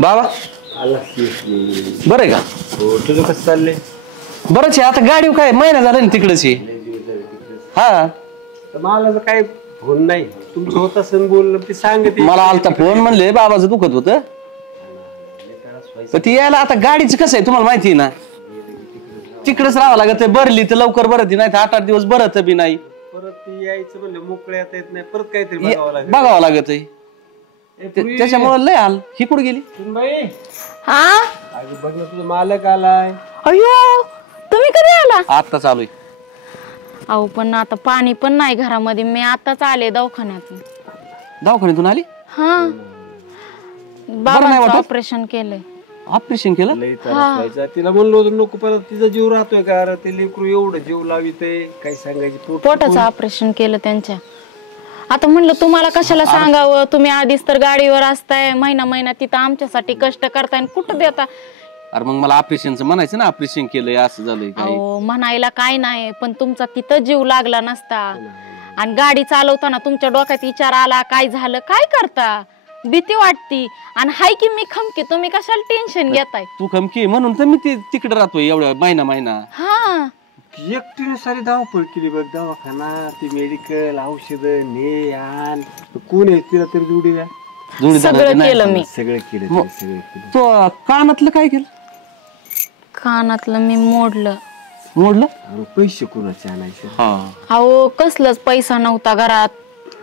बाबा बरं का? तुझं कसं चाललंय? बरंच आहे. आता गाडी काय महिना झाला ना तिकडच आहे. हा मला काय फोन नाही तुमचं होत असं बोललं ती सांगते. मला आलता फोन, म्हणले बाबाचं दुखत होतं. ती यायला आता गाडीचं कसं आहे तुम्हाला माहिती आहे ना, तिकडेच राहावं लागत. भरली तर लवकर भरत नाही, 8-8 दिवस भरत बी नाही. परत यायचं म्हणलं मोकळ्या येत नाही, परत काहीतरी बघावं लागत. त्याच्यामुळे लय हाल. ही कुठे गेली? हा बघ ना तुझा मालक आलाय. अयो तुम्ही कधी आला? आता चालू आहे. अहो पण आता पाणी पण नाही घरामध्ये. मी आताच आले दवाखान्यातून. दवाखान्यातून आली? हा बाबांचं ऑपरेशन केलंय. ऑपरेशन केलं? तिला म्हणलो होतं नको, परत तिचा जीव राहतोय का? ते लेकरू एवढं जीव लावितय काय सांगायचं. पोटाचं ऑपरेशन केलं त्यांच्या. आता म्हणलं तुम्हाला कशाला सांगावं, तुम्ही आधीच तर गाडीवर असताय, महिना तिथं आमच्यासाठी कष्ट करताय, कुठं देता? अरे मग मला ऑपरेशनचं म्हणायचं ना, ऑपरेशन केलंय असं झालंय. अहो म्हणायला काय नाही, पण तुमचा तिथं जीव लागला नसता. आणि गाडी चालवताना तुमच्या डोक्यात विचार आला काय झालं, काय करता? भीती वाटती. आणि हाय की मी खमकी, तुम्ही कशाला टेन्शन घेताय? तू खमकी म्हणून तर मी तिकडे राहतोय एवढ्या महिना. हा एकटीने सारी धावपळ केली बघ. दवाखाना, ते मेडिकल, औषध ने आण. कोण आहे तिला तरी सगळं केलं मी. सगळं केलं. तो कानातलं काय केलं? कानातलं मी मोडलं. पैसे कोणाचे आणायचे? अहो कसलंच पैसा नव्हता घरात.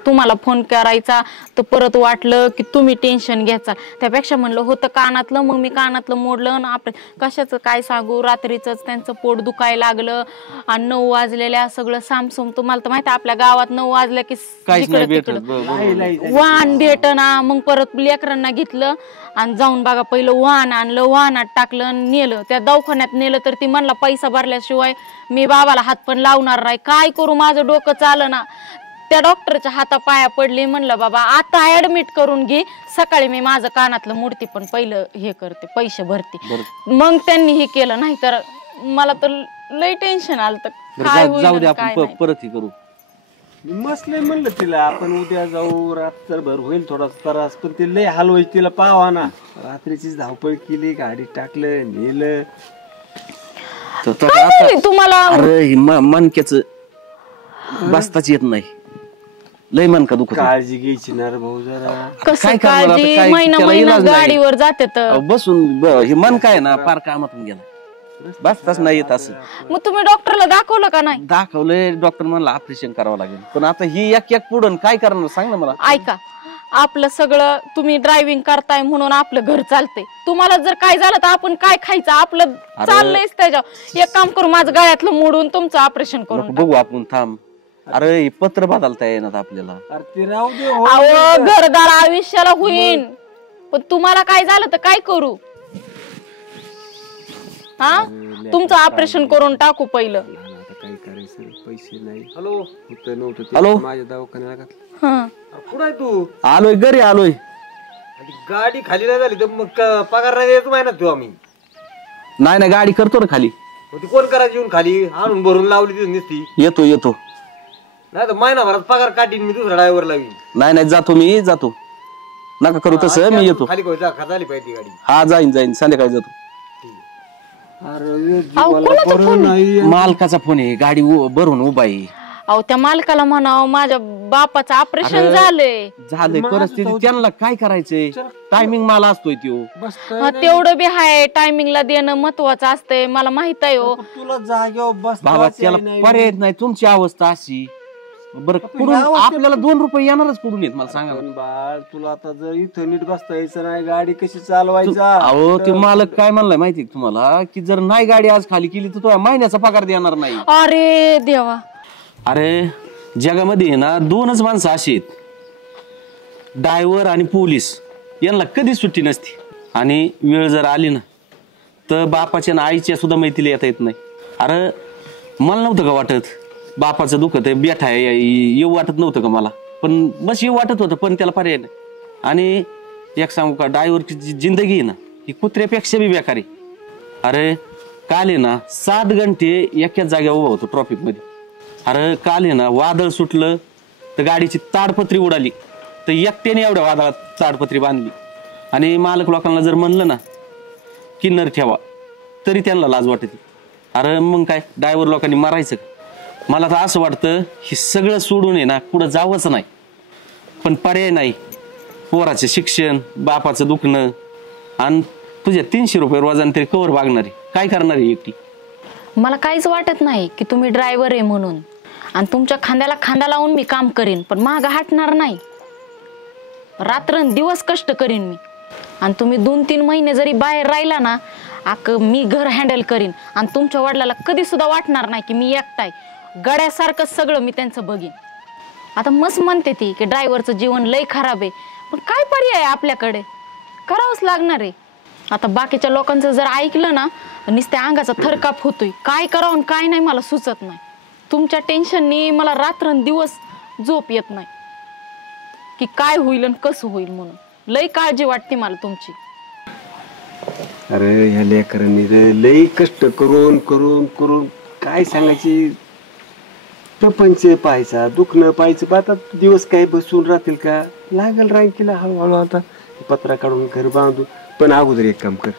तुम्हाला फोन करायचा तर परत वाटलं की तुम्ही टेन्शन घ्यायचा, त्यापेक्षा म्हणलं होतं कानातलं, मग मी कानातलं मोडलं ना. कशाचं काय सांगू, रात्रीच त्यांचं पोट दुखायला लागलं आणि 9 वाजलेल्या सगळं सामसूम. तुम्हाला तर माहिती आपल्या गावात 9 वाजल्या की वाहन भेटना. मग परत लेकरांना घेतलं आणि जाऊन बघा पहिलं वाहन आणलं, वाहनात टाकलं, नेलं. त्या दवाखान्यात नेलं तर ती म्हणला पैसा भरल्याशिवाय मी बाबाला हात पण लावणार नाही. काय करू, माझं डोकं चालं ना. त्या डॉक्टरच्या हातापाया पडली, म्हणलं बाबा आता ऍडमिट करून घे, सकाळी मी माझं कानातलं मूर्ती पण पहिलं हे करते, पैसे भरते. मग त्यांनी हे केलं. नाही तर मला तर लय टेन्शन आलं. काय होईल परत करू. मस्त लय म्हणलं तिला आपण उद्या जाऊ, रात्रभर होईल थोडा त्रास, पण ते लय हाल व्हायची. तिला पावा ना, रात्रीचीच धावपळ केली, गाडी टाकलं, नेलं. तुम्हाला मनक्याच बसताच येत नाही, लय मन का दुखत. काळजी घ्यायची ना रे भाऊ जरा. कसं काळजी, महिना गाडीवर जाते तर बसून. हे मन काय ना फार कामातून गेला, बसताच नाही येत असं. मग तुम्ही डॉक्टरला दाखवलं का नाही? दाखवलंय. डॉक्टर म्हणला ऑपरेशन करावं लागेल. पण आता ही एक पुढून काय करणार सांग ना मला. ऐका, आपलं सगळं तुम्ही ड्रायव्हिंग करताय म्हणून आपलं घर चालतंय. तुम्हाला जर काय झालं तर आपण काय खायचं, आपलं चाललंयच त्याच्यावर. एक काम करू, माझं गळ्यातलं मोडून तुमचं ऑपरेशन करून बघू आपण. थांब, अरे पत्र बदलता येणार आपल्याला. अहो घरदार आयुष्याला होईन, पण तुम्हाला काय झालं तर काय करू? हा तुमचं ऑपरेशन करून टाकू पहिलं. काय करायचं, पैसे नाही. हॅलो हॅलो, माझ्या दवाखान्याला कुठं आहे तू? आलोय घरी आलोय. गाडी खाली नाही झाली तर मग पगार नाही देतो ना तू. आम्ही नाही गाडी करतो ना खाली. कोण करायची येऊन खाली आणून भरून लावली तिथून नुसती. येतो नाही तर महिनाभरात पगार काढीन मी, दुसरा ड्रायव्हर लावीन. नाही जातो मी, जातो. नका करू तसं, मी येतो. खाली झाली पाहिजे गाडी. हा जाईन संध्याकाळी जातो. मालकाचा फोन आहे, गाडी भरून उभा आहे. अहो त्या मालकाला म्हणावं माझ्या बापाचं ऑपरेशन झालंय. परिस्थिती त्यांना काय करायचंय, टायमिंग मला असतोय तेवढं बी हाय. टायमिंगला देणं महत्वाचं असतंय, मला माहित आहे. हो तुला जागेवर बस बाबा, त्याला पर्याय नाही. तुमची अवस्था अशी. बरं कुठून आपल्याला 2 रुपये येणारच कुठून येत मला सांगा बाळ. तुला आता जर इथं नीट बसता यायचं नाही, गाडी कशी चालवायचा? अहो ते मालक काय म्हणलाय माहिती तुम्हाला, की जर नाही गाडी आज खाली केली तर तो महिन्याचा पगार देणार नाही. अरे देवा. अरे जगामध्ये ना 2च माणसं अशी आहेत, ड्रायव्हर आणि पोलीस. यांना कधीच सुट्टी नसती. आणि वेळ जर आली ना तर बापाच्या ना आईच्या सुद्धा मैत्रीला येता येत नाही. अरे मला नव्हतं का वाटत बापाचं दुखत आहे, बेठा आहे, येऊ वाटत नव्हतं का मला? पण बस येऊ वाटत होतं, पण त्याला पर्याय नाही. आणि एक सांगू का, ड्रायव्हरची जिंदगी आहे ना ही कुत्र्यापेक्षा बी बेकारी. अरे काल आहे ना 7 घंटे एकाच जागेवर उभा होतो ट्रॉफिक मध्ये. अरे काल आहे ना वादळ सुटलं तर गाडीची ताडपत्री उडाली तर एकट्याने एवढ्या वादळात ताडपत्री बांधली. आणि मालक लोकांना जर म्हणलं ना किन्नर ठेवा तरी त्यांना लाज वाटते. अरे मग काय ड्रायव्हर लोकांनी मारायचं का? मला तर असं वाटतं हे सगळं सोडून आहे ना पुढं जावंच नाही, पण पर्याय नाही. पोराचं शिक्षण, बापाचं दुखणं आणि तुझ्या 300 रुपये रोजाने तरी कवर वागणारी काय करणार आहे एकटी? मला काहीच वाटत नाही की तुम्ही ड्रायव्हर आहे म्हणून, आणि तुमच्या खांद्याला खांदा लावून मी काम करीन, पण मागं हटणार नाही. रात्रंदिवस कष्ट करीन मी, आणि तुम्ही 2-3 महिने जरी बाहेर राहिला ना मी घर हँडल करीन. आणि तुमच्या वडिलाला कधी सुद्धा वाटणार नाही की मी एकटाय. गड्यासारखं सगळं मी त्यांचं बघीन. आता मस्त म्हणते ती की ड्रायव्हरचं जीवन लय खराब आहे, पण काय पर्याय आहे आपल्याकडे? करावंच लागणार आहे. आता बाकीच्या लोकांचं जर ऐकलं ना नुसत्या अंगाचा थरकाप होतोय. काय करावं काय नाही मला सुचत नाही. तुमच्या टेन्शननी मला रात्रंदिवस झोप येत नाही की काय होईल आणि कसं होईल म्हणून. लय काळजी वाटते मला तुमची. अरे ह्या लेकरांनी लई कष्ट करून करून करून काय सांगायची, प्रपंच पाहायचा, दुखणं पाहायचं. आता दिवस काय बसून राहतील का? लागल रांकीला हळूहळू. आता पत्रा काढून घर बांधू. पण अगोदर एक काम कर,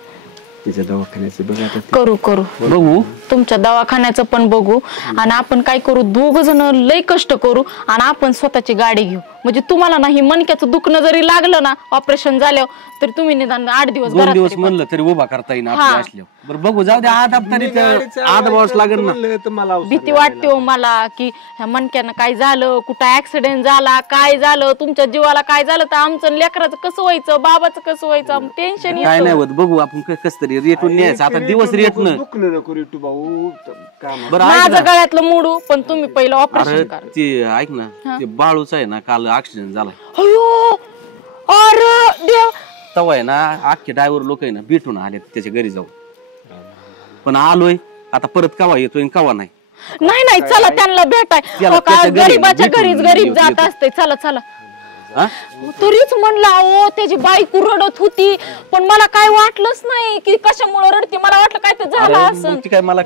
तिच्या दवाखान्याचं बघ. आता करू बघू तुमच्या दवाखान्याचं पण बघू, आणि आपण काय करू, 2 जण लय कष्ट करू आणि आपण स्वतःची गाडी घेऊ. म्हणजे तुम्हाला नाही मणक्याचं दुखणं जरी लागलं ना ऑपरेशन झाल्यावर, तर तुम्ही निदान 8 दिवस 2 दिवस म्हणलं तरी उभा करता येईल आपल्या असल्यावर. बरं बघू, जाऊ दे. आठ वर्ष लागेल ना. मला भीती वाटते हो मला की ह्या मणक्यानं काय झालं, कुठं ऍक्सिडेंट झाला, काय झालं, तुमच्या जीवाला काय झालं तर आमचं लेकराचं कसं व्हायचं, बाबाचं कसं व्हायचं, टेन्शन काय नाही होत. बघू आपण कस तरी रेटून न्यायचं. आता दिवस रेटणं. दुखणं नको रेटू भाऊ. काम बरं माझं गळ्यातलं मोडू, पण तुम्ही पहिलं ऑपरेशन करा. ते ऐक ना, ते बाळूच आहे ना, काल ऍक्सिडेंट झाला. अयो अरे देव. तवा आहे ना अख्खे ड्रायव्हर लोक आहे ना भेटून आले त्याच्या घरी जाऊ. पण आलोय आता परत कवा येतोय कवा नाही. नाही चला त्यांना भेटाय. गरीबाच्या घरीच गरीब जात असते. चला चला. तरीच म्हणलं अहो त्याची बायको रडत होती, पण मला काय वाटलंच नाही की कशामुळे रडती. मला वाटलं काय तर झालं असं. काय मला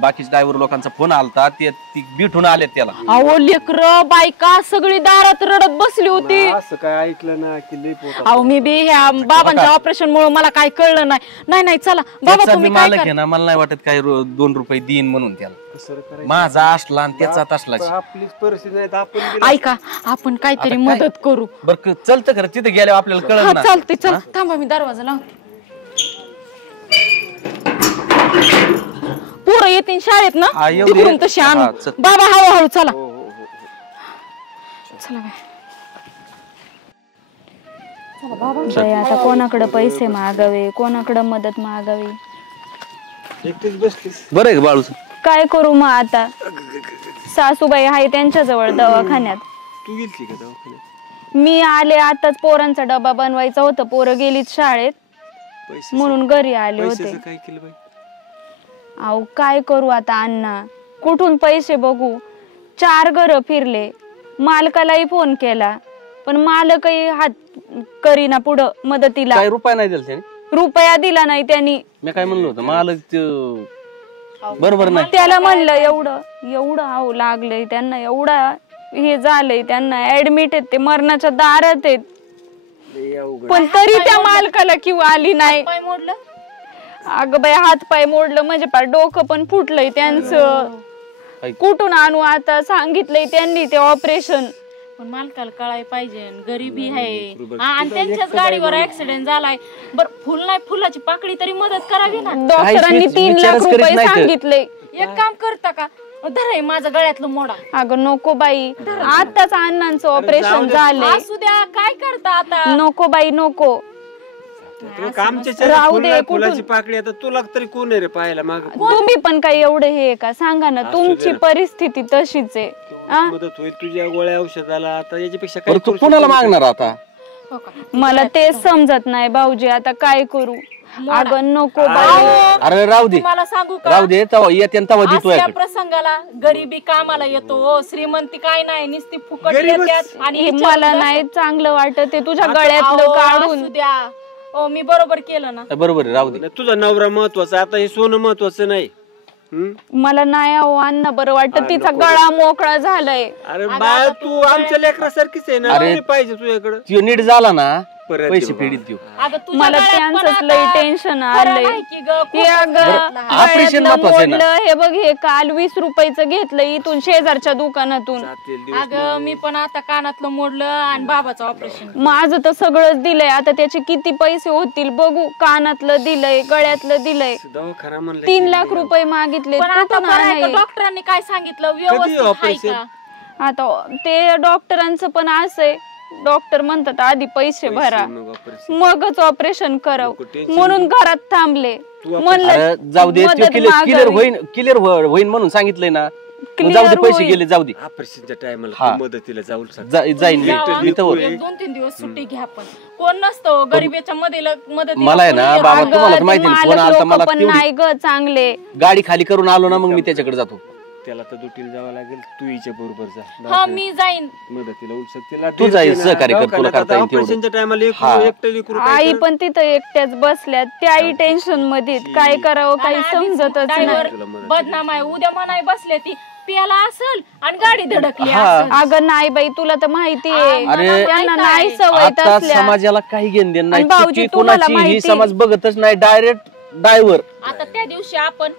बाकीच्या ड्रायव्हर लोकांचा फोन आलता, ते भेटून आले त्याला. अहो लेकर बायका सगळी दारात रडत बसली होती. असं काय ऐकलं ना की लई पोट. अहो मी बी ह्या बाबांच्या ऑपरेशन मुळे मला काय कळलं नाही. नाही चला बाबा तुम्ही काय मालक आहे ना, मला नाही वाटत काय 2 रुपये देईन म्हणून त्याला. माझा असला आणि त्याचा असला. आपलीच परिस्थिती नाही, आपण ऐका आपण काहीतरी मदत करू. बरं चलतं खरं, तिथे गेल्यावर आपल्याला कळलं ना. चालते चल. थांबा मी दरवाजा लावते. पोरं येतील शाळेत ना, तिकडून तशी आणू. बाबा हळूहळू चला. चला बाय. आता कोणाकडे पैसे मागावे, कोणाकडे मदत मागावी. एकटीच बसलीस. बरं आहे बाळूच. काय करू मग आता, सासूबाई आहे त्यांच्या जवळ दवाखान्यात. तू गेलती का दवाखान्यात? मी आले आताच. पोरांचा डबा बनवायचा होता, पोरं गेलीत शाळेत म्हणून घरी आले होते. काय केलं बाई? अहो काय करू आता अण्णा, कुठून पैसे बघू. 4 घरं फिरले, मालकालाही फोन केला, पण मालकही हात करीना पुढं मदतीला. काय रुपया नाही दिला त्याने? रुपया दिला नाही त्यांनी. मी काय म्हणलो होतं मालक बरोबर नाही. त्याला म्हणलं एवढं अहो लागलंय त्यांना, एवढा हे झालंय त्यांना, ऍडमिट आहेत ते, मरणाच्या दारात आहेत. पण तरी त्या मालकाला किंवा आली नाही. अगं बाई हात पाय मोडलं म्हणजे पार डोकं पण फुटलंय त्यांचं. कुठून आणू आता, सांगितलंय त्यांनी ते ऑपरेशन. पण मालकाला कळाय पाहिजे, गरीबी आहे आणि त्यांच्याच गाडीवर ऍक्सिडेंट झालाय. बरं फुल नाही, फुलाची पाकळी तरी मदत करावी ना. डॉक्टरांनी 3 लाख रुपये सांगितले. एक काम करता का, धर माझं गळ्यातलं मोडा. अगं नको बाई, आताच अण्णांचं ऑपरेशन झालंय. असू द्या, काय करता आता. नको बाई नको, राहू दे. फुलाची पाकळी आता तुला तरी कोण आहे रे पाहायला माग? तुम्ही पण काही एवढं हे का सांगा ना, तुमची परिस्थिती तशीच आहे. मदत होईल तुझ्या गोळ्या औषधाला. आता याच्यापेक्षा काय तू कोणाला मागणार आता? मला तेच समजत नाही भाऊजी, आता काय करू. अगं नको बाई. अरे राहू दे, मला सांगू का, राहू दे. तवा येते तवा देतो. या प्रसंगाला गरीबी कामाला येतो, श्रीमंती काय नाही, नुसती फुकट येतात. आणि मला नाही चांगलं वाटत ते तुझ्या गळ्यातलं काढून द्या. मी बरोबर केलं ना? बरोबर आहे, राहू दे. तुझा नवरा महत्वाचा, आता हे सोनं महत्वाचं नाही. मला नाही अहो अण्णा बरं वाटत, तिचा गळा मोकळा झालाय. अरे बाळ तू आमच्या लेकरासारखीच आहे ना, अरे, पाहिजे तुझ्याकडे. त्यो नीट झाला ना परत पैसे येऊ फेडीत देऊ. मला त्यांचंच लय टेन्शन आलंय. ऑपरेशन महत्वाचं आहे ना. हे बघ, हे काल 20 रुपयाचं घेतलं इथून शेजारच्या दुकानातून. अगं मी पण आता कानातलं मोडलं आणि बाबाचं ऑपरेशन. माझं तर सगळंच दिलंय, आता त्याचे किती पैसे होतील बघू. कानातलं दिलंय, गळ्यातलं दिलंय, 3 लाख रुपये मागितले. पण आता डॉक्टरांनी काय सांगितलं व्यवस्थित आहे का? आता ते डॉक्टरांचं पण असंय, डॉक्टर म्हणतात आधी पैसे भरा मगच ऑपरेशन कराव, म्हणून घरात थांबले. अरे जाऊ दे, क्लिअर होईन म्हणून सांगितलंय ना, जाऊ दे पैसे गेले जाऊ दे. ऑपरेशनच्या टायमाला मदतीला जाईन मी. 2-3 दिवस सुट्टी घ्या, पण कोण नसतो गरीबीच्या मदत. मला आहे ना बाबा, तुम्हाला माहिती फोन आलता मला, नाही ग चांगले. गाडी खाली करून आलो ना, मग मी त्याच्याकडे जातो. त्याला तर ड्युटीला जावं लागेल, तू हिच्या बरोबर जा. हा मी जाईन मदतीला. तू जाईल, सहकार्य कर, तुला करता येईल ऑपरेशनच्या टायमाला आई पण तिथं एकट्याच बसल्यात, त्याही टेन्शन मध्ये काय करावं काही समजतच नाही. बदनाम आहे, उद्या मनाई बसले ती प्याला असेल आणि गाडी धडकली. अगं नाही बाई, तुला तर माहिती आहे अरे, त्यांना नाही सवय आता तसल्या. समाजाला काही घेण देण नाही. भाऊजी, चुकी तुम्हाला कोणाची ही माहिती. समाज बघतच नाही, डायरेक्ट ड्रायव्हर. आता त्या दिवशी आपण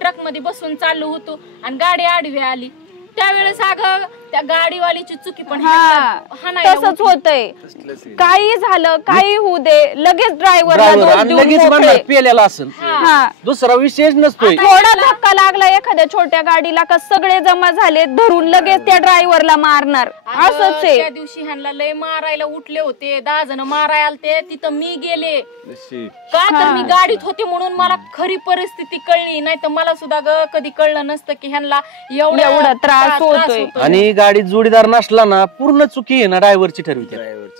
ट्रक मध्ये बसून चाललो होतो आणि गाडी आडवी आली, त्यावेळेस अगं त्या गाडीवालीची चुकी पण तसंच होतंय. काही झालं काही होऊ दे, लगेच ड्रायव्हरला लगेच म्हणणार पेलेला असेल, दुसरा विशेष नसतोय. थोडा धक्का लागला एखाद्या छोट्या गाडीला का सगळे जमा झाले धरून लगेच त्या ड्रायव्हरला मारणार. असंच आहे. त्या दिवशी ह्यांना लय मारायला उठले होते, 10 जण मारायला आलते, तिथं मी गेले का तर मी गाडीत होते म्हणून मला खरी परिस्थिती कळली, नाही तर मला सुद्धा कधी कळलं नसतं की ह्यांना एवढा त्रास होतोय. आणि गाडीत जोडीदार नसला ना, पूर्ण चुकी आहे ना ड्रायव्हरची ठरवते.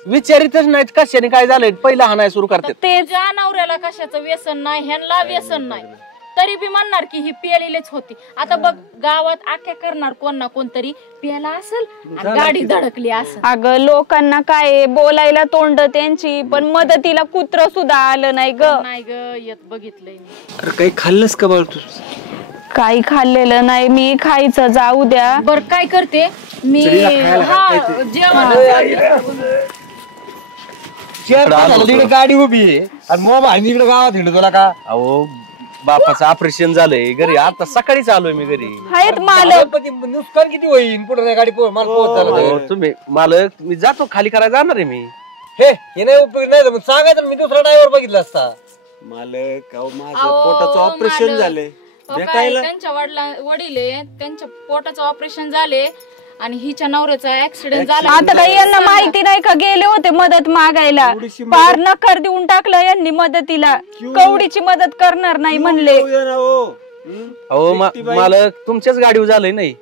विचारितच नाहीत कशाने काय झालंय, पहिला हाणाय सुरू करतात. ते ज्या नवऱ्याला कशाचं व्यसन नाही, ह्यांना व्यसन नाही, तरी बी म्हणणार की ही पियालेलीच होती. आता बघ गावात आख्या करणार कोण ना कोणतरी पियाला असेल आणि गाडी धडकली असेल. अगं लोकांना काय बोलायला तोंड त्यांची, पण मदतीला कुत्र सुद्धा आलं नाही ग. नाही ग येत, बघितलंय मी. अरे काही खाल्लंस का बाळ तू? काही खाल्लेलं नाही मी, खायचं जाऊ द्या. बर काय करते मी, गाडी उभी आहे आणि मोबाईल इकडे गावात हिंडतो का? अहो बापाचं ऑपरेशन झालंय घरी, आता सकाळीच आलोय मी घरी. आहेत मालक. नुकसान किती होईल पुढे गाडी तुम्ही मालक, मी जातो खाली करायला जाणार आहे मी. हे नाही उपयोग नाही, सांगायचं मी दुसरा ड्रायव्हर बघितला असता. मालक माझं पोटाचं ऑपरेशन झालंय, त्यांच्या वडील त्यांच्या पोटाचं ऑपरेशन झाले आणि हिच्या नवऱ्याचा ऍक्सिडेंट झाला. आता काही यांना माहिती नाही का, गेले होते मदत मागायला, पार नकार देऊन टाकलं यांनी मदतीला. कवडीची मदत करणार नाही म्हणले. अहो मालक, तुमच्याच गाडीवर झालंय नाही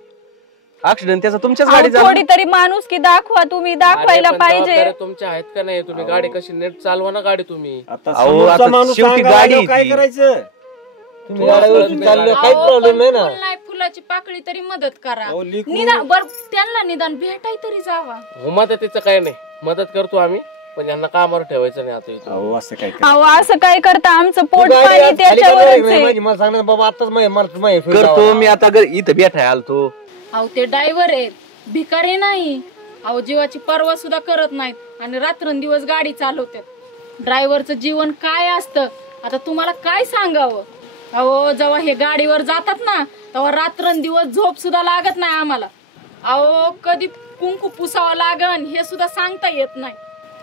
ऍक्सिडेंट, त्याचा तुमच्याच गाडी झाला. थोडी तरी माणूस की दाखवा, तुम्ही दाखवायला पाहिजे. तुमच्या आहेत का नाही, तुम्ही गाडी कशी नीट चालवा ना गाडी तुम्ही. अहो आता शेवटी गाडी काय करायचं, काही प्रॉब्लेम नाही ना. फुलाची पाकळी तरी मदत करा, निदान बर त्यांना निदान भेटाय तरी जावा. मदत तिचं काय नाही, मदत करतो आम्ही, पण यांना कामावर ठेवायचं नाही. आता अहो असं काय करता, आमचं पोट पाणी त्याच्यावरच बाबा आताच करतो मी. आता इथं भेटाय आलतो. अहो ते ड्रायव्हर आहेत, भिकारी नाही. अहो जीवाची पर्वा सुद्धा करत नाहीत आणि रात्रंदिवस गाडी चालवतात. ड्रायव्हरचं जीवन काय असतं आता तुम्हाला काय सांगावं. अहो जेव्हा हे गाडीवर जातात ना, तेव्हा रात्रंदिवस झोप सुद्धा लागत नाही आम्हाला. अहो कधी कुंकू पुसावं लागन हे सुद्धा सांगता येत नाही.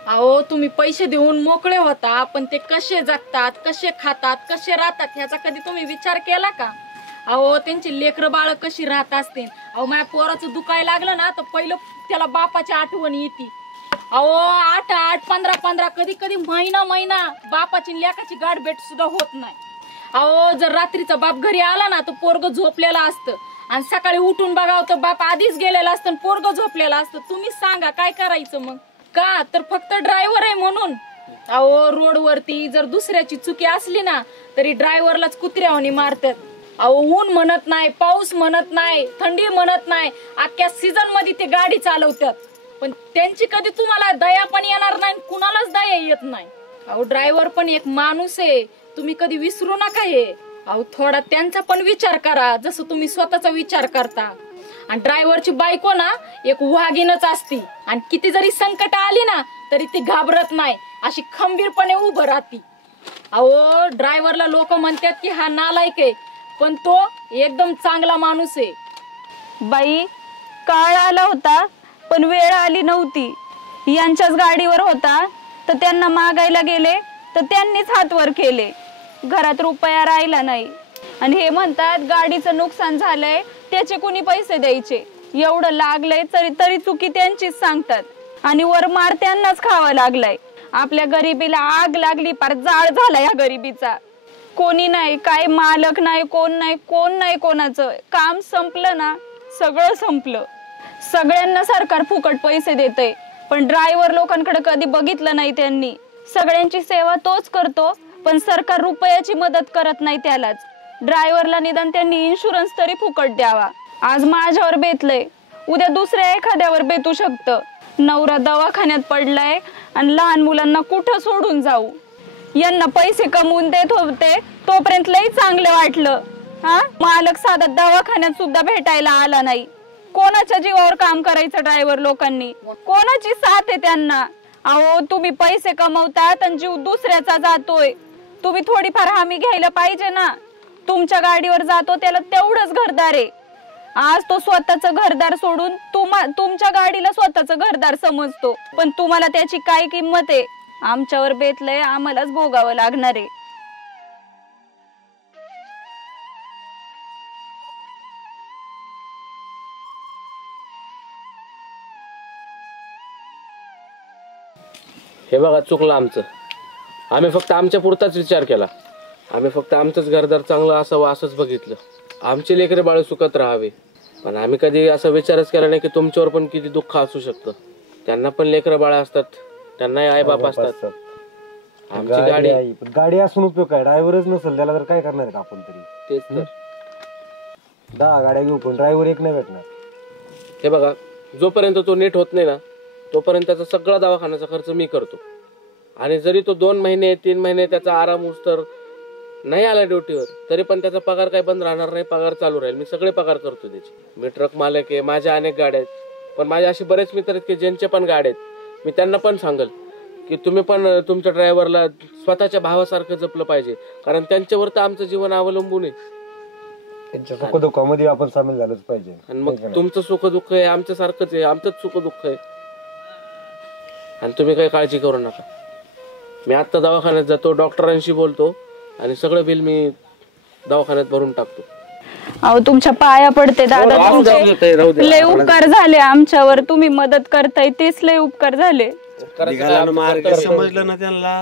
अहो तुम्ही पैसे देऊन मोकळे होता, पण ते कसे जगतात, कसे खातात, कसे राहतात ह्याचा कधी तुम्ही विचार केला का? अहो त्यांची लेकरं बाळ कशी राहत असतील. अहो माझ्या पोराचं दुखायला लागलं ना तर पहिलं त्याला बापाची आठवण येते. अहो 8-8, 15-15, कधी कधी महिना बापाची लेकाची गाठभेट सुद्धा होत नाही. अहो जर रात्रीचा बाप घरी आला ना तर पोरग झोपलेला असतं आणि सकाळी उठून बघावं तर बाप आधीच गेलेला असतं, पोरग झोपलेला असतं. तुम्ही सांगा काय करायचं मग? का तर फक्त ड्रायव्हर आहे म्हणून. अहो रोडवरती जर दुसऱ्याची चुकी असली ना तरी ड्रायव्हरलाच कुत्र्यावानी मारतात. अहो ऊन म्हणत नाही, पाऊस म्हणत नाही, थंडी म्हणत नाही, अख्ख्या सीझन मध्ये ते गाडी चालवतात. पण त्यांची कधी तुम्हाला दया पण येणार नाही, कुणालाच दया येत नाही. अहो ड्रायव्हर पण एक माणूस आहे, तुम्ही कधी विसरू नका हे. अहो थोडा त्यांचा पण विचार करा, जसं तुम्ही स्वतःचा विचार करता. आणि ड्रायव्हरची बायको ना एक वाघीनच असती, आणि किती जरी संकट आली ना तरी ती घाबरत नाही, अशी खंबीरपणे उभं राहती. अहो ड्रायव्हरला लोक म्हणतात की हा नालायक आहे, पण तो एकदम चांगला माणूस आहे. बाई, काळ आला होता पण वेळ आली नव्हती. यांच्याच गाडीवर होता तर त्यांना मागायला गेले तर त्यांनीच हात वर केले. घरात रुपया राहिला नाही आणि हे म्हणतात गाडीचं नुकसान झालंय त्याचे कुणी पैसे द्यायचे. एवढं लागलंय तरी चुकी त्यांचीच सांगतात आणि वर मार त्यांनाच खावा लागलाय. आपल्या गरिबीला आग लागली, पार जाळ झाला या गरिबीचा. कोणी नाही, काय मालक नाही, कोण नाही कोणाचं. काम संपलं ना, सगळं संपलं. सगळ्यांना सरकार फुकट पैसे देतंय, पण ड्रायव्हर लोकांकडे कधी बघितलं नाही त्यांनी. सगळ्यांची सेवा तोच करतो, पण सरकार रुपयाची मदत करत नाही त्यालाच. ड्रायव्हरला निदान त्यांनी इन्शुरन्स तरी फुकट द्यावा. आज माझ्यावर बेतलंय, उद्या दुसऱ्या एखाद्यावर बेतू शकतं. नवरा दवाखान्यात पडलाय आणि लहान मुलांना कुठं सोडून जाऊ. यांना पैसे कमवून देत होते तोपर्यंत लई चांगलं वाटलं. हा, मालक साधा दवाखान्यात सुद्धा भेटायला आला नाही. कोणाच्या जीवावर काम करायचं ड्रायव्हर लोकांनी? कोणाची साथ आहे त्यांना? अहो तुम्ही पैसे कमवतात आणि जीव दुसऱ्याचा जातोय. तुम्ही थोडीफार हमी घ्यायला पाहिजे ना. तुमच्या गाडीवर जातो त्याला तेवढंच घरदार आहे. आज तो स्वतःचं घरदार सोडून तुमच्या गाडीला स्वतःचं घरदार समजतो, पण तुम्हाला त्याची काय किंमत आहे? आमच्यावर बेतलंय, आम्हालाच भोगावं लागणार आहे. हे बघा, चुकलं आमचं. आम्ही फक्त आमच्या पुरताच विचार केला. आम्ही फक्त आमचंच घरदार चांगलं असावं असंच बघितलं. आमचे लेकरे बाळ सुखात राहावे, पण आम्ही कधी असा विचारच केला नाही की तुमच्यावर पण किती दुःख असू शकतं. त्यांना पण लेकरं बाळ असतात, त्यांनाही आई बाप असतात. आमची गाडी असून उपयोग काय? ड्रायव्हरच नसेल त्याला तर काय करणार आपण तरी? तेच तर. 10 गाड्या घेऊ पण ड्रायव्हर एक नाही भेटणार. हे बघा, जोपर्यंत तो नीट होत नाही ना तोपर्यंत त्याचा सगळा दवाखान्याचा खर्च मी करतो. आणि जरी तो 2 महिने 3 महिने त्याचा आराम उस्तर नाही आला ड्युटीवर तरी पण त्याचा पगार काही बंद राहणार नाही, पगार चालू राहील. मी सगळे पगार करतो त्याचे. मी ट्रक मालक आहे, माझ्या अनेक गाड्या आहेत, पण माझे असे बरेच मित्र आहेत की ज्यांचे पण गाड्या आहेत. मी त्यांना पण सांगेल की तुम्ही पण तुमच्या ड्रायव्हरला स्वतःच्या भावासारखं जपलं पाहिजे, कारण त्यांच्यावर तर आमचं जीवन अवलंबून आहे. त्यांच्या सुखदुःखामध्ये आपण सामील झालंच पाहिजे. आणि मग तुमचं सुख दुःख आहे आमच्या सारखंच आहे, आमचंच सुख दुःख आहे. आणि तुम्ही काही काळजी करू नका. मी आता दवाखान्यात जातो, डॉक्टरांशी बोलतो आणि सगळं बिल मी दवाखान्यात भरून टाकतो. अहो तुमच्या पाया पडते दादा, तुमचे लय उपकार झाले आमच्यावर. तुम्ही मदत करताय तेच लय उपकार झाले. मार्ग समजलं ना त्यांना,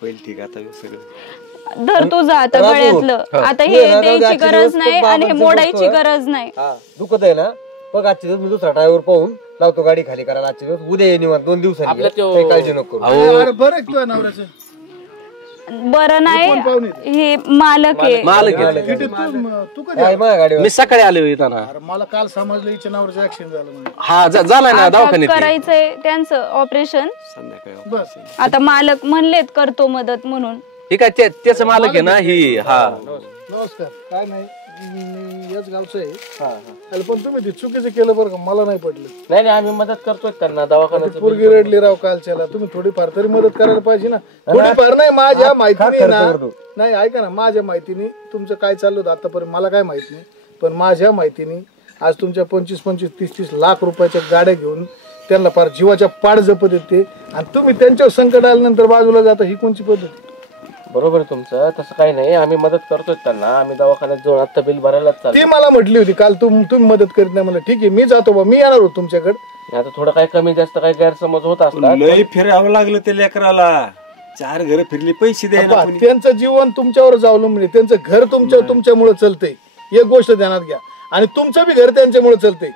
होईल ठीक. आता सगळं धर तुझं आता गळ्यातलं. आता हे द्यायची गरज नाही आणि हे मोडायची गरज नाही. दुखत आहे ना, बघ आजचे दिवस मी दुसरा ड्रायव्हर पाहून लावतो गाडी खाली करायला. आजचे दिवस उद्या ये निवांत, 2 दिवसांनी. काही काळजी नको करू. बरं नाही, हे मालक आहे. मी सकाळी आले येताना. मला काल समजलं हिच्या नवऱ्याचं ऍक्सिडेंट झालं म्हणजे. हा झालाय ना दवाखान्यात. करायचंय त्यांचं ऑपरेशन. आता मालक म्हणलेत करतो मदत म्हणून. ठीक आहे, त्याच मालक आहे ना ही. हा नमस्कार. काय नाही, मी याच गावचं आहे. पण तुम्ही ते चुकीचं केलं बरं का, मला नाही पडलं. नाही आम्ही मदत करतोय त्यांना दवाखान्यात. पोरगी रडली राव कालच्याला, तुम्ही थोडीफार तरी मदत करायला पाहिजे ना. थोडीफार नाही, माझ्या माहितीने ना, नाही ऐका ना, माझ्या माहितीने तुमचं काय चाललं होतं आतापर्यंत मला काय माहित नाही, पण माझ्या माहितीने आज तुमच्या 25-25, 30-30 लाख रुपयाच्या गाड्या घेऊन त्यांना फार जीवाच्या पाड जपत येते आणि तुम्ही त्यांच्यावर संकट आल्यानंतर बाजूला जाता. ही कोणची पद्धत? बरोबर आहे तुमचं, तसं काही नाही. आम्ही मदत करतोय त्यांना. आम्ही दवाखान्यात जाऊन आता बिल भरायलाच चालू. ती मला म्हटली होती काल, तुम्ही मदत करीत नाही. मला ठीक आहे, मी जातो बा, मी येणार होतो तुमच्याकडे. आता थोडं काही कमी जास्त काही गैरसमज होत असतात. लय फिरावं लागलं त्या लेकराला. 4 घर फिरली, पैसे द्यायला. त्यांचं जीवन तुमच्यावरच अवलंबून आहे. त्यांचं घर तुमच्यामुळे चालतंय, एक गोष्ट ध्यानात घ्या. आणि तुमचं बी घर त्यांच्यामुळे चालतंय.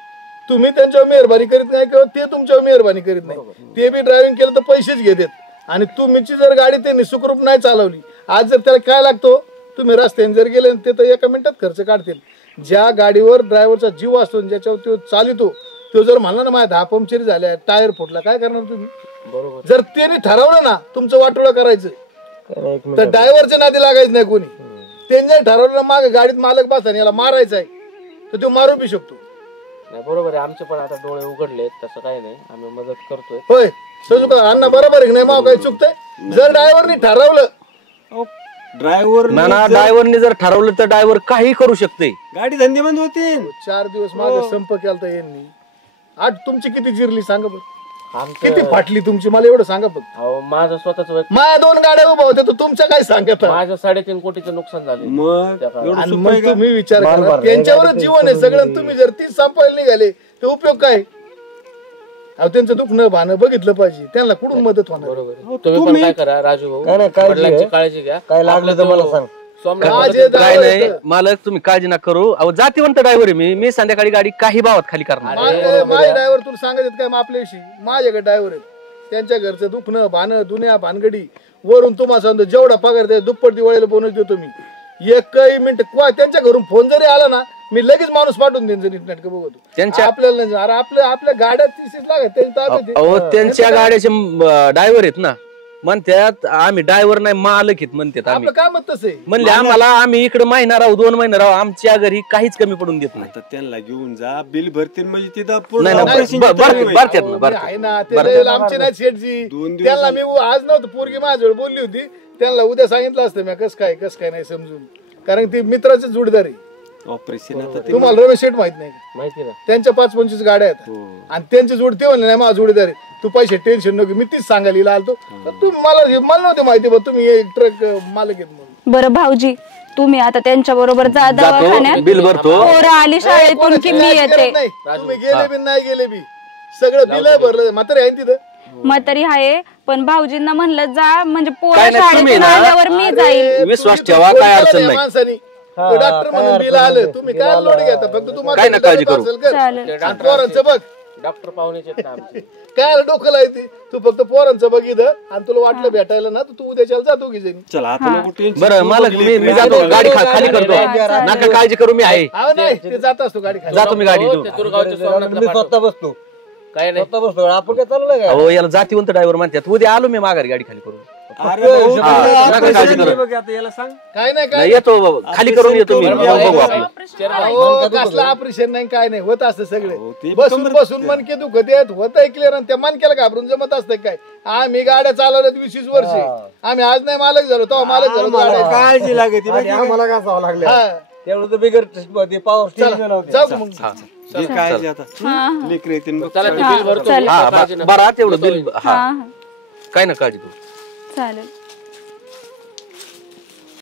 तुम्ही त्यांच्यावर मेहरबानी करीत नाही किंवा ते तुमच्यावर मेहरबानी करीत नाही. ते बी ड्रायव्हिंग केलं तर पैसेच घेतात. आणि तुमची जर गाडी त्यांनी सुखरूप नाही चालवली, आज जर त्याला काय लागतो, तुम्ही रस्त्याने जर गेले ते तर 1 मिनिटात खर्च काढतील. ज्या गाडीवर ड्रायव्हरचा जीव असतो, ज्याच्यावर तो चालितो, तो जर म्हणला ना माझ्या 10 पंक्चरी झाल्या, टायर फुटला, काय करणार तुम्ही? बरोबर. जर त्यांनी ठरवलं ना तुमचं वाटोळं करायचं तर ड्रायव्हरच्या नादी लागायचं नाही कोणी. त्यांनी ठरवलं मागे गाडीत मालक बसा याला मारायचा आहे तर तो मारू बी शकतो. नाही बरोबर आहे, आमचे पण आता डोळे उघडलेत, तसं काही नाही, आम्ही मदत करतोय. होय सजू का अण्णा बरोबर आहे की नाही? माव काही चुकतंय? जर ड्रायव्हरनी ठरवलं ड्रायव्हर ड्रायव्हरने जर ठरवलं तर ड्रायव्हर काही करू शकते. गाडी धंदे बंद होते. 4 दिवस मागे संप केलता यांनी. आज तुमची किती जिरली सांगा बरं, आमचं किती फाटली तुमची मला एवढं सांगा फक्त. अहो माझं स्वतःच माझ्या 2 गाड्या उभा होत्या तर तुमच्या काय सांगत? माझं 3.5 कोटीचं नुकसान झाले. मग त्या काळात. एवढं आणि सोपं आहे मग का? तुम्ही विचार करा त्यांच्यावरच जीवन आहे सगळं. तुम्ही जर तीच संपवायला निघाले तर उपयोग काय? अहो त्यांचं दुखणं भानं बघितलं पाहिजे, त्यांना कुठून मदत होणार? बरोबर आहे. तुम्ही पण काय करा राजू भाऊ, वडिलांची काळजी घ्या. काय लागलं तर मला सांग. काय नाही मालक, तुम्ही काळजी नका करू. अहो जातीवंत ड्रायव्हर आहे मी संध्याकाळी गाडी काही भावात खाली करणार. माझे ड्रायव्हर तुला सांगत काय मग आपल्याविषयी? माझ्याकडे ड्रायव्हर आहेत, त्यांच्या घरचं दुखणं भानं दुनिया भानगडी वरून तुम्हाला सांगतो जेवढा पगार द्या दुप्पट दिवाळीला बोनस देतो मी. एकही मिनिट त्यांच्या घरून फोन जरी आला ना मी लगेच माणूस पाठवून देईन. जरी नेटकं बघतो त्यांच्या आपल्याला नाही. अरे आपल्या गाड्यात तीच लागत त्यांच्या ताब्यात आहे. अहो त्यांच्या गाड्याचे ड्रायव्हर आहेत ना, म्हणतात आम्ही ड्रायव्हर नाही मालक आहेत म्हणतात. आम्ही आपलं काम तसं आहे. म्हणले आम्हाला, आम्ही इकडे महिना राहू 2 महिने राहू, आमच्या घरी काहीच कमी पडून देत नाही. आता त्यांना घेऊन जा, बिल भरतील म्हणजे तिथं पूर्ण नाही, नाही, operation भरतात करतील. ना, मी भरतात. आहे ना ते लय आमचे नाही शेठजी. 2 दिवस त्यांना मी आज नव्हतं, पोरगी माझ्याजवळ बोलली होती, त्यांना उद्या सांगितलं असतं मी कसं काय नाही समजून, कारण ती मित्राची जोडीदार आहे. ऑपरेशन आता ते तुम्हाला रमेश शेठ माहित नाही का? माहिती ना. त्यांच्या 5-25 गाड्या आहेत आणि त्यांची जोड ते म्हणले नाही माझा जोडीदार आहे, तू पैसे टेन्शन नको. मी तीच सांगायला आलतो तुम्ही मला नव्हते माहिती बा तुम्ही एक ट्रक मालक आहेत म्हणून. बरं भाऊजी तुम्ही आता त्यांच्या बरोबर जा दवाखान्यात. बिल भरतो. पोरं आली शाळेतून की मी येते. नाही, तुम्ही गेले बी नाही गेले बी सगळं बिल भरलं. म्हातारी आहे तिथं म्हातारी आहे पण भाऊजींना म्हणलं जा म्हणजे पोरं काय नाही, तुम्ही शाळेतून ना- आल्यावर मी जाईल. विश्वास ठेवा, काय अडचण नाही. माणसानी डॉक्टर म्हणून बिल आलं तुम्ही काय लोड घेता? फक्त तुम्हाला काय नका काळजी करू. चालेल. आणि पोरांचं बघ डॉक्टर पाहुणेच आहेत ना आमचे. काय डोकं लायती तू फक्त पोरांचं बघ इथं आणि तुला वाटलं भेटायला ना तर तू उद्याच्याला जातो की जाईन. चला आता नको टेन्शन. बरं मालक, मी जातो, गाडी खाली करतो. नका काळजी करू, मी आहे. हा नाही ते जात असतो गाडी खाली. जातो मी गाडी हो, घेऊन. ते दुर्गावच्या सोमनाथला मी पाठव. स्वतः बसतो, काय नाही. स्वतः बसतो. आपण काय चाललं काय? अहो याला जातीवंत ड्रायव्हर म्हणतात. उद्या आलो मी माघारी गाडी खाली करून. अरे भाऊ, हा, तुला नका काळजी operation करू. बघ आता याला सांग. काय नाही नाही, काय येतो खाली करून येतो मी. Operation बघू आपलं. हो, कसलं ऑपरेशन नाही काय नाही होत असतं हो, सगळे ते बसून कमरेत बसून मनके दुखत आहेत होत क्लिअर. आणि त्या मनक्याला घाबरून जमत असतं काय? आम्ही गाड्या चालवल्यात 20 वर्ष. आम्ही आज नाही मालक झालो तेव्हा मालक झालो आम्हाला गाड्या. काळजी लागते आणि आम्हाला काय जावं लागलं हा. तेवढं तर बिगर पॉवर चला, जाऊ का मग. जी काळजी आता लेकरं येतील बघ. चला ते बिल भरतो. चालेल. हा, बरं तेवढं बिल. हा, हा काय ना काळजी करू. चालेल.